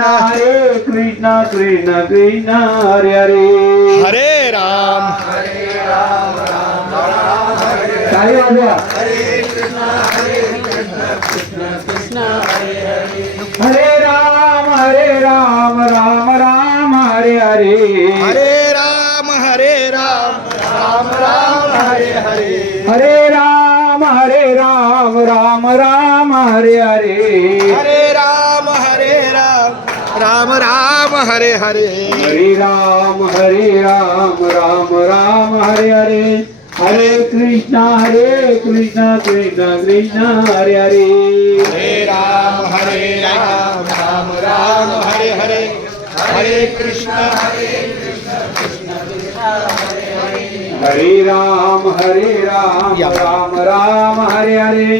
हरे कृष्णा कृष्ण कृष्ण हरे हरे हरे राम काय वाजवा हरे राम राम राम हरे हरे हरे राम राम राम हरे हरे हरे राम राम राम हरे हरे हरे राम राम राम हरे हरे हरे राम राम राम हरे हरे हरे कृष्णा कृष्ण कृष्ण हरे हरे हरे राम राम राम हरे हरे हरे कृष्ण हरे राम राम राम हरे हरे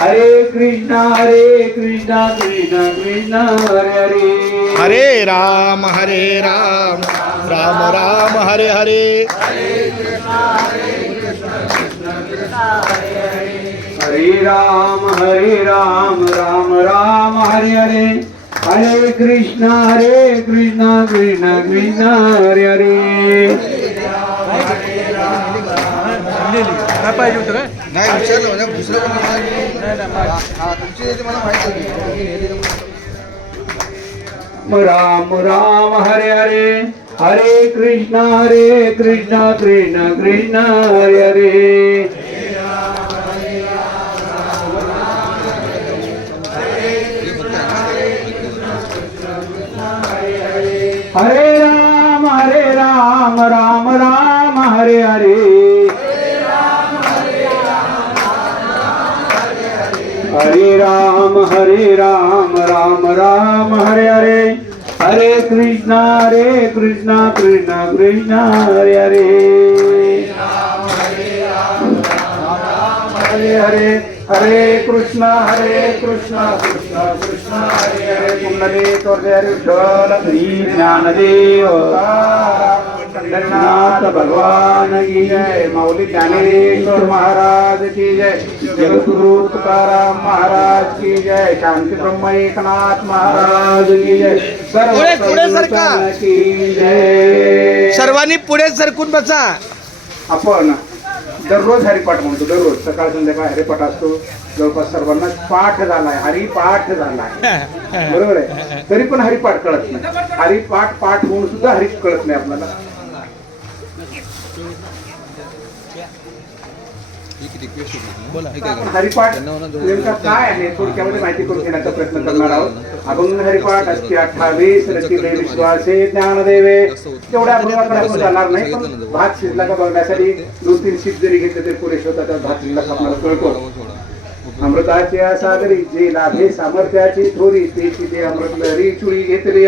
हरे कृष्णा कृष्ण कृष्ण हरे हरे हरे राम राम राम हरे हरे हरे राम राम राम हरे हरे हरे कृष्णा कृष्ण कृष्ण हरे हरे काय पाहिजे होतं काय नाही विचारलं म्हणजे दुसरं कोणी तुमची मला माहिती राम राम हरे हरे हरे कृष्णा कृष्ण कृष्ण हरे हरे हरे राम राम राम हरे हरे हरे राम राम राम हरे हरे हरे कृष्णा कृष्ण कृष्ण हरे हरे हरे हरे हरे कृष्णा कृष्ण कृष्ण हरे हरे कुंडले तोरणे विठ्ठल श्री ज्ञानदेव नाथ भगवान की जय माऊली ज्ञानेश्वर महाराज की जय जगद्गुरु तुकाराम महाराज की जय शांती ब्रह्म एकनाथ महाराज की जय पुढे सरका. की जय सर्वांनी पुढे सरकून बसा आपण दररोज हरिपाठ म्हणतो दररोज सकाळ संध्याकाळ हरिपाठ असतो जवळपास सर्वांना पाठ झालाय हरिपाठ झालाय बरोबर आहे तरी पण हरिपाठ कळत नाही पाठ होऊन सुद्धा हरी कळत नाही आपल्याला हरिपाठ नेमका काय आहे थोडक्यामध्ये माहिती करून घेण्याचा प्रयत्न करणार आहोत अभंग हरिपाठ असते 28 रचिले विश्वासे ज्ञानदेवे तेवढ्या अभंगाकडे आपण जाणार नाही पण भात शिजला का बघण्यासाठी 2-3 शिप जरी घेतले तरी पुरेसे होतात त्या भात शिजला का आपल्याला कळतो अमृताची सागरी जे लाभे सामर्थ्याची थोरी तेची ते अमृत लहरी चुळी घेतली